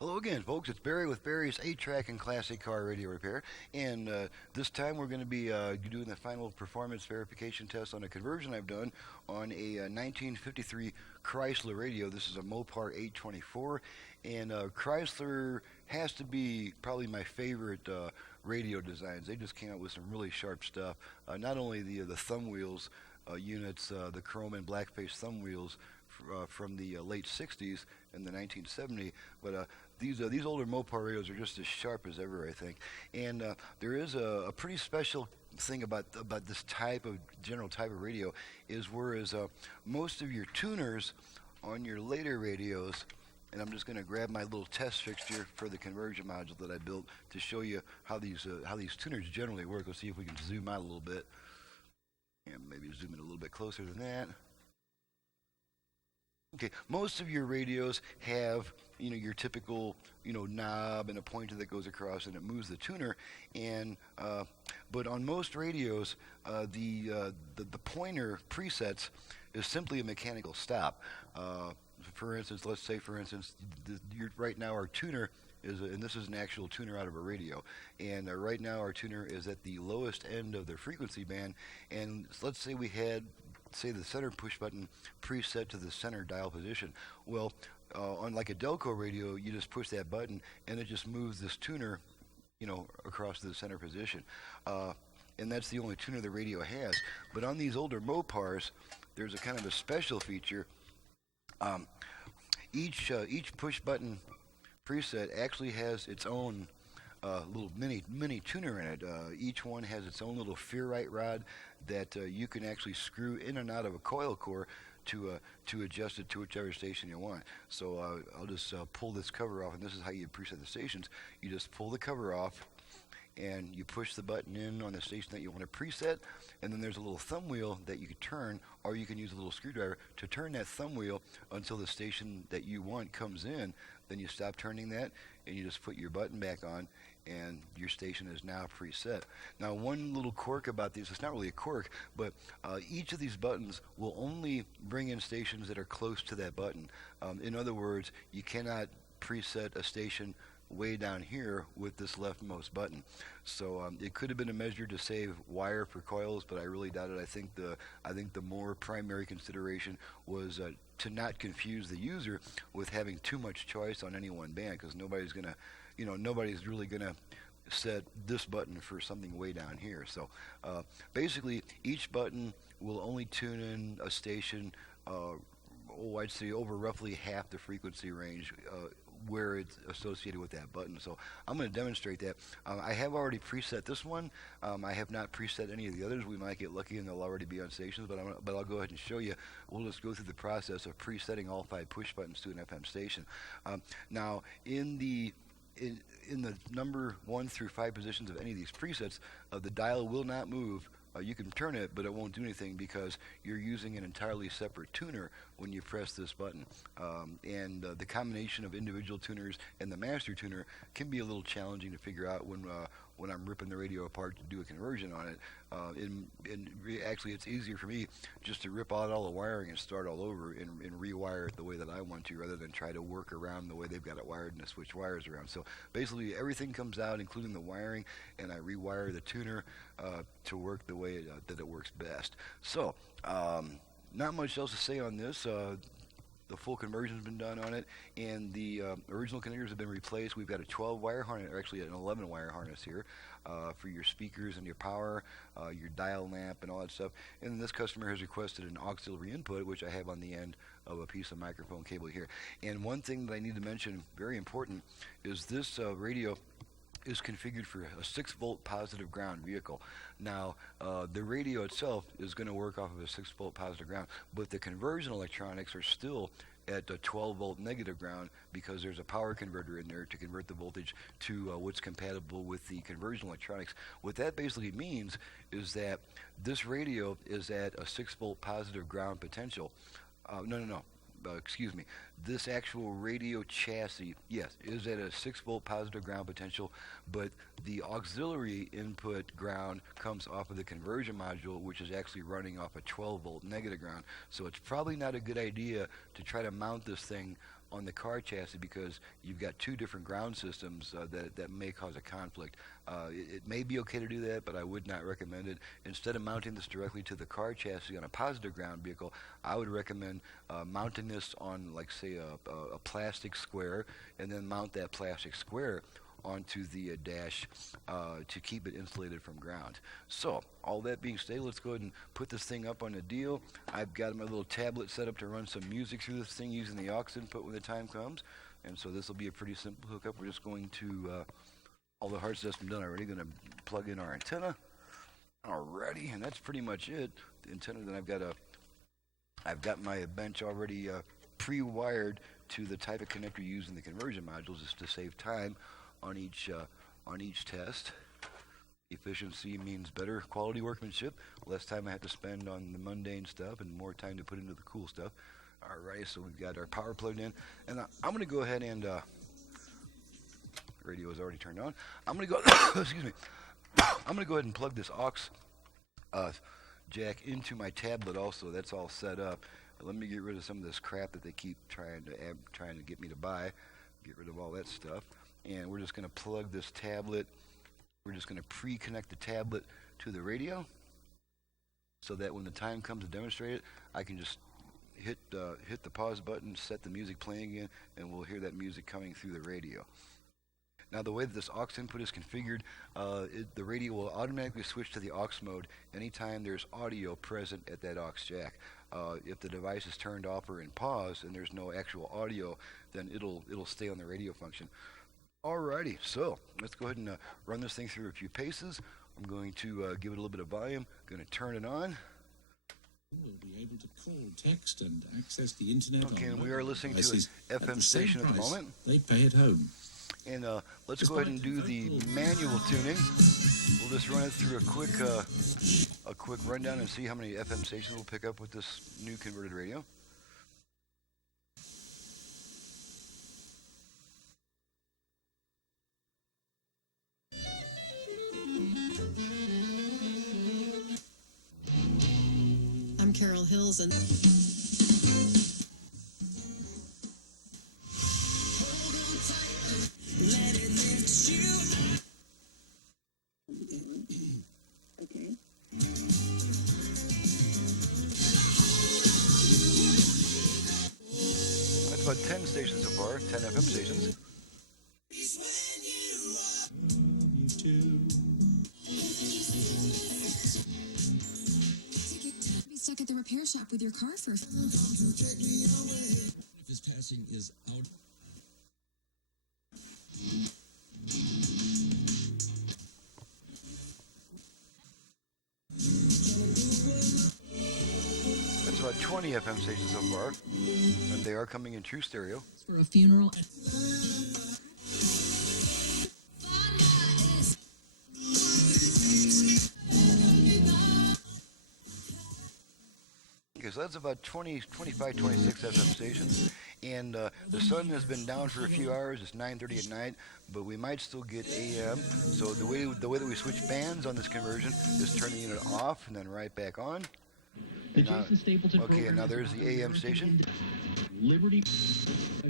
Hello again, folks. It's Barry with Barry's 8-Track and Classic Car Radio Repair. And this time we're going to be doing the final performance verification test on a conversion I've done on a 1953 Chrysler radio. This is a Mopar 824. And Chrysler has to be probably my favorite radio designs. They just came out with some really sharp stuff. Not only the thumb wheels units, the chrome and black face thumb wheels from the late 60s and the 1970, but these older Mopar radios are just as sharp as ever, I think. And there is a pretty special thing about this general type of radio is whereas most of your tuners on your later radios, and I'm just going to grab my little test fixture for the conversion module that I built to show you how these tuners generally work. Let's see if we can zoom out a little bit, and maybe zoom in a little bit closer than that. Okay, most of your radios have, your typical, knob and a pointer that goes across and it moves the tuner. And but on most radios, the pointer presets is simply a mechanical stop. For instance, let's say, right now our tuner is, and this is an actual tuner out of a radio, and right now our tuner is at the lowest end of the frequency band, and let's say we had the center push button preset to the center dial position. Well, on like a Delco radio, you just push that button and it just moves this tuner, across to the center position. And that's the only tuner the radio has. But on these older Mopars, there's a kind of a special feature. Each push button preset actually has its own little mini tuner in it. Each one has its own little ferrite rod that you can actually screw in and out of a coil core to adjust it to whichever station you want. So I'll just pull this cover off, and this is how you preset the stations. You just pull the cover off, and you push the button in on the station that you want to preset, and then there's a little thumb wheel that you can turn, or you can use a little screwdriver to turn that thumb wheel until the station that you want comes in. Then you stop turning that, and you just put your button back on, and your station is now preset. Now, one little quirk about these, it's not really a quirk, but each of these buttons will only bring in stations that are close to that button. In other words, you cannot preset a station way down here with this leftmost button. So it could have been a measure to save wire for coils, but I really doubt it. I think the more primary consideration was to not confuse the user with having too much choice on any one band, because nobody's really gonna set this button for something way down here. So basically, each button will only tune in a station. I'd say over roughly half the frequency range where it's associated with that button. So I'm going to demonstrate that. I have already preset this one. I have not preset any of the others. We might get lucky and they'll already be on stations, but I'll go ahead and show you. We'll just go through the process of presetting all 5 push buttons to an FM station. Now, in the number 1 through 5 positions of any of these presets, the dial will not move. You can turn it, but it won't do anything because you're using an entirely separate tuner when you press this button. And the combination of individual tuners and the master tuner can be a little challenging to figure out when I'm ripping the radio apart to do a conversion on it. Actually, it's easier for me just to rip out all the wiring and start all over and rewire it the way that I want to, rather than try to work around the way they've got it wired and to switch wires around. So basically, everything comes out, including the wiring, and I rewire the tuner to work the way that it works best. So not much else to say on this. The full conversion's been done on it, and the original connectors have been replaced. We've got a 12-wire harness, or actually an 11-wire harness here for your speakers and your power, your dial lamp, and all that stuff. And then this customer has requested an auxiliary input, which I have on the end of a piece of microphone cable here. And one thing that I need to mention, very important, is this radio is configured for a 6-volt positive ground vehicle. Now, the radio itself is going to work off of a 6-volt positive ground, but the conversion electronics are still at a 12-volt negative ground because there's a power converter in there to convert the voltage to what's compatible with the conversion electronics. What that basically means is that this radio is at a 6-volt positive ground potential. Excuse me, this actual radio chassis, yes, is at a 6-volt positive ground potential, but the auxiliary input ground comes off of the conversion module, which is actually running off a 12-volt negative ground. So it's probably not a good idea to try to mount this thing on the car chassis because you've got two different ground systems that may cause a conflict. It may be okay to do that, but I would not recommend it. Instead of mounting this directly to the car chassis on a positive ground vehicle, I would recommend mounting this on, like, say, a plastic square, and then mount that plastic square onto the dash to keep it insulated from ground. So, all that being stated, let's go ahead and put this thing up on the deal. I've got my little tablet set up to run some music through this thing using the aux input when the time comes. And so this will be a pretty simple hookup. We're just going to, all the hard stuff's been done already, going to plug in our antenna. Alrighty, and that's pretty much it. The antenna, then I've got my bench already pre-wired to the type of connector used in the conversion modules, just to save time on each test. Efficiency means better quality workmanship, less time I have to spend on the mundane stuff, and more time to put into the cool stuff. Alright, so we've got our power plugged in, and I'm going to go ahead and radio is already turned on. I'm going to go excuse me. I'm going to go ahead and plug this aux jack into my tablet also. That's all set up. Let me get rid of some of this crap that they keep trying to get me to buy. Get rid of all that stuff. And we're just going to plug this tablet. We're just going to pre-connect the tablet to the radio so that when the time comes to demonstrate it, I can just hit the pause button, set the music playing again, and we'll hear that music coming through the radio. Now, the way that this aux input is configured, the radio will automatically switch to the aux mode anytime there's audio present at that aux jack. If the device is turned off or in pause and there's no actual audio, then it'll stay on the radio function. Alrighty, so let's go ahead and run this thing through a few paces. I'm going to give it a little bit of volume. Going to turn it on. We'll be able to call, text, and access the internet. Okay, and we are listening to an FM station at the moment. They pay at home. And let's go ahead and do the manual tuning. We'll just run it through a quick rundown and see how many FM stations we'll pick up with this new converted radio. I'm Carol Hills, and Okay. That's about 10 stations so far, 10 FM stations. be stuck at the repair shop with your car for. If his passing is out. That's about 20 FM stations so far, and they are coming in true stereo. For a funeral. Okay, so that's about 20, 25, 26 FM stations. And the sun has been down for a few hours. It's 9:30 at night, but we might still get AM. So the way that we switch bands on this conversion is turn the unit off and then right back on. Now, okay, and now there's the AM station. Liberty. So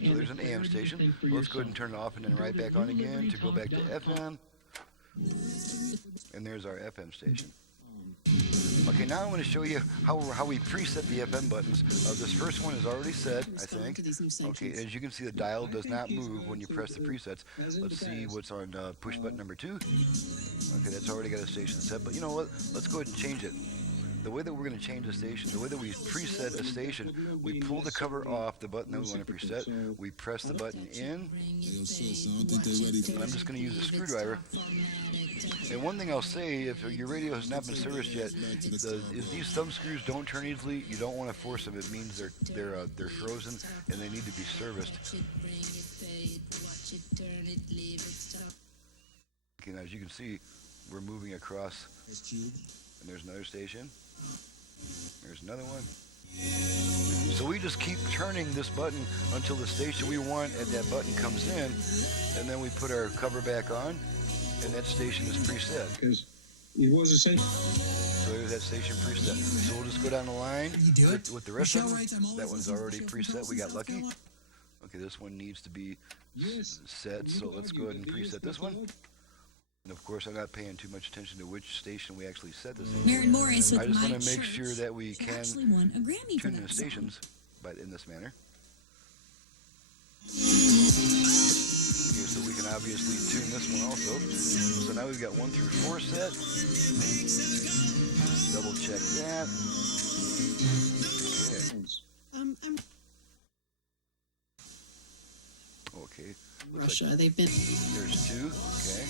there's an AM station. Let's go ahead and turn it off and then right back on again to go back to FM. And there's our FM station. Okay, now I'm going to show you how we preset the FM buttons. This first one is already set, I think. Okay, as you can see, the dial does not move when you press the presets. Let's see what's on push button number 2. Okay, that's already got a station set, but you know what? Let's go ahead and change it. The way that we're going to change the station, the way that we preset a station, we pull the cover off the button that we want to preset, we press the button in, and I'm just going to use a screwdriver. And one thing I'll say, if your radio has not been serviced yet, if these thumb screws don't turn easily, you don't want to force them. It means they're frozen and they need to be serviced. Okay, now as you can see, we're moving across, and there's another station. There's another one. So we just keep turning this button until the station we want and that button comes in, and then we put our cover back on, and that station is preset. Because it was a station. So there's that station preset. So we'll just go down the line with the rest of them. That one's already preset. We got lucky. Okay, this one needs to be Yes. set, so let's go ahead and preset this one. And of course, I'm not paying too much attention to which station we actually set this in. Maren Morris with I just my want to make church sure that we who can actually won a Grammy for tune in that the song. stations in this manner. Okay, so we can obviously tune this one also. So now we've got 1 through 4 set. Double check that. Okay. Looks Russia, like they've been. there's 2. Okay.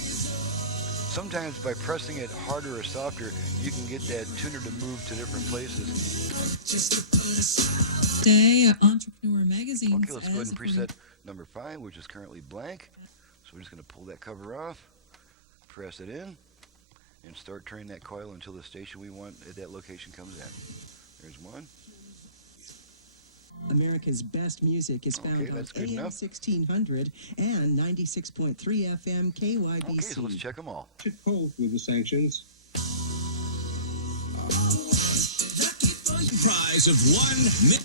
Sometimes by pressing it harder or softer, you can get that tuner to move to different places. Day Entrepreneur Magazine. Okay, let's go ahead and preset number 5, which is currently blank. So we're just going to pull that cover off, press it in, and start turning that coil until the station we want at that location comes in. There's 1. America's best music is found Okay, on that's good AM enough. 1600 and 96.3 FM KYBC. Okay, so let's check them all. Should pull with the sanctions. Prize of $1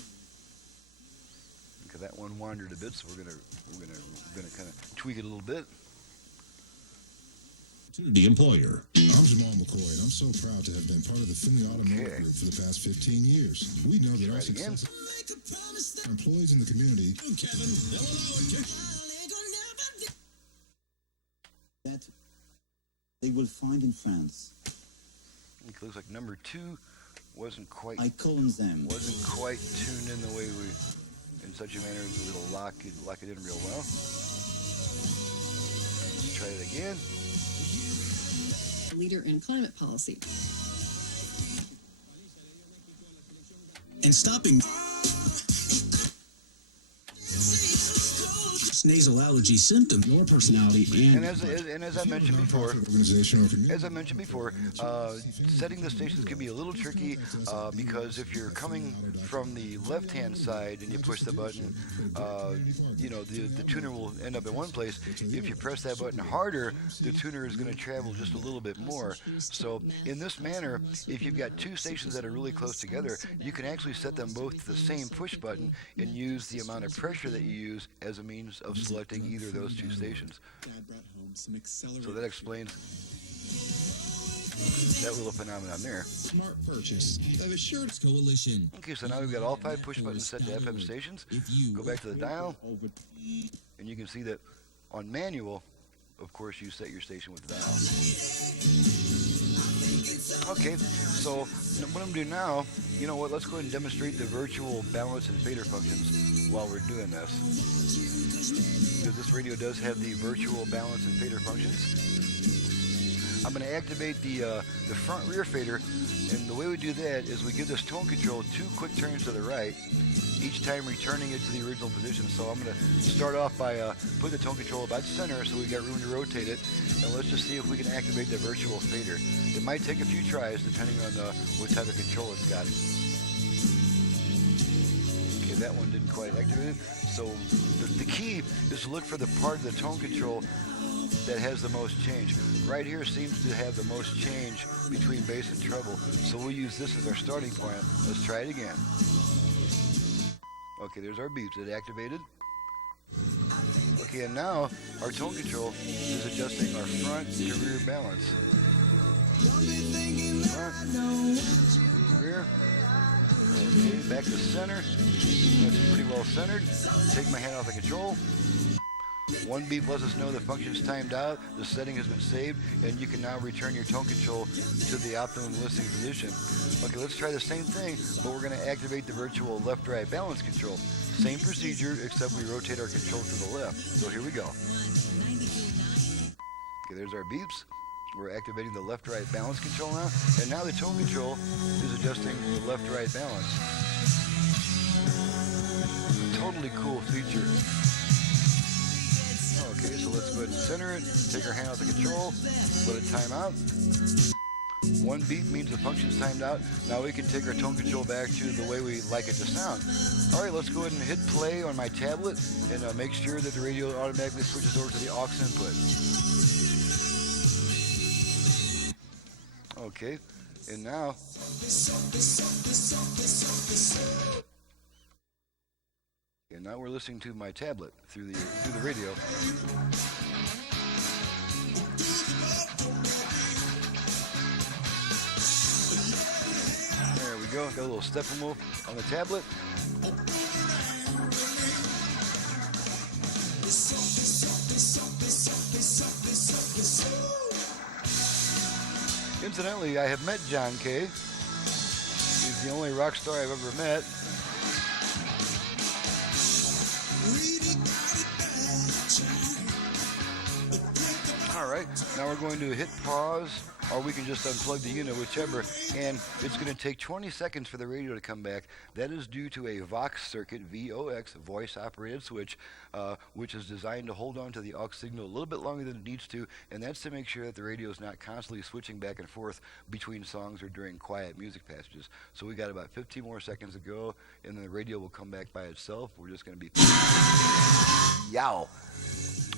Okay, that one wandered a bit, so we're gonna kind of tweak it a little bit. The employer. I'm Jamal McCoy, and I'm so proud to have been part of the Finley Automotive Okay. Group for the past 15 years. We know that Try our it again. success employees in the community Kevin, they'll allow it. That they will find in France. It looks like number 2 wasn't quite I call them. tuned in the way we, in such a manner that it'll lock it in real well. Let's try it again. Leader in climate policy. And stopping nasal allergy symptom. Your personality And as I mentioned before, organization or community. setting the stations can be a little tricky because if you're coming from the left-hand side and you push the button, the tuner will end up in one place. If you press that button harder, the tuner is going to travel just a little bit more. So in this manner, if you've got 2 stations that are really close together, you can actually set them both to the same push button and use the amount of pressure that you use as a means of selecting either of those 2 stations. So that explains that little phenomenon there. Smart purchase of Assured Coalition. Okay, so now we've got all 5 push buttons set to FM stations. Go back to the dial, and you can see that on manual, of course, you set your station with the dial. Okay, so what I'm going to do now, you know what, let's go ahead and demonstrate the virtual balance and fader functions while we're doing this. Because this radio does have the virtual balance and fader functions. I'm going to activate the front rear fader, and the way we do that is we give this tone control 2 quick turns to the right, each time returning it to the original position. So I'm going to start off by putting the tone control about center so we've got room to rotate it, and let's just see if we can activate the virtual fader. It might take a few tries depending on what type of control it's got. Okay, that one didn't quite activate it. So the key is to look for the part of the tone control that has the most change. Right here seems to have the most change between bass and treble, so we'll use this as our starting point. Let's try it again. Okay, there's our beeps. It activated. Okay, and now our tone control is adjusting our front to rear balance. Front, rear. Okay, back to center. That's pretty well centered. Take my hand off the control. 1 beep lets us know the function's timed out, the setting has been saved, and you can now return your tone control to the optimum listening position. Okay, let's try the same thing, but we're going to activate the virtual left-right balance control. Same procedure, except we rotate our control to the left. So here we go. Okay, there's our beeps. We're activating the left-right balance control now, and now the tone control is adjusting the left-right balance. Totally cool feature. Okay, so let's go ahead and center it, take our hand off the control, let it time out. 1 beep means the function's timed out. Now we can take our tone control back to the way we like it to sound. All right, let's go ahead and hit play on my tablet and make sure that the radio automatically switches over to the aux input. Okay, and now And now we're listening to my tablet through the radio. There we go. Got a little Steppenwolf on the tablet. Incidentally, I have met John Kay. He's the only rock star I've ever met. All right, now we're going to hit pause, or we can just unplug the unit, whichever, and it's going to take 20 seconds for the radio to come back. That is due to a Vox circuit, VOX, voice-operated switch, which is designed to hold on to the aux signal a little bit longer than it needs to, and that's to make sure that the radio is not constantly switching back and forth between songs or during quiet music passages. So we got about 15 more seconds to go, and then the radio will come back by itself. We're just going to be... Yow!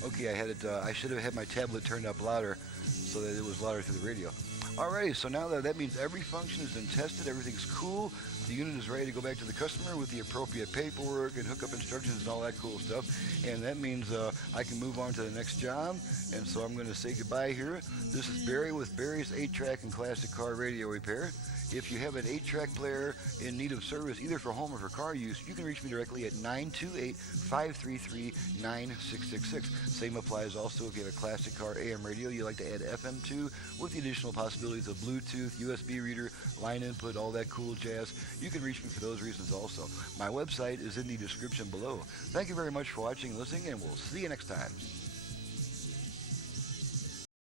Okay, I should have had my tablet turned up louder so that it was louder through the radio. Alrighty, so now that means every function has been tested, everything's cool, the unit is ready to go back to the customer with the appropriate paperwork and hookup instructions and all that cool stuff, and that means I can move on to the next job, and so I'm going to say goodbye here. This is Barry with Barry's 8-track and classic car radio repair. If you have an 8-track player in need of service, either for home or for car use, you can reach me directly at 928-533-9666. Same applies also if you have a classic car AM radio you like to add FM to, with the additional possibilities of Bluetooth, USB reader, line input, all that cool jazz. You can reach me for those reasons also. My website is in the description below. Thank you very much for watching and listening, and we'll see you next time.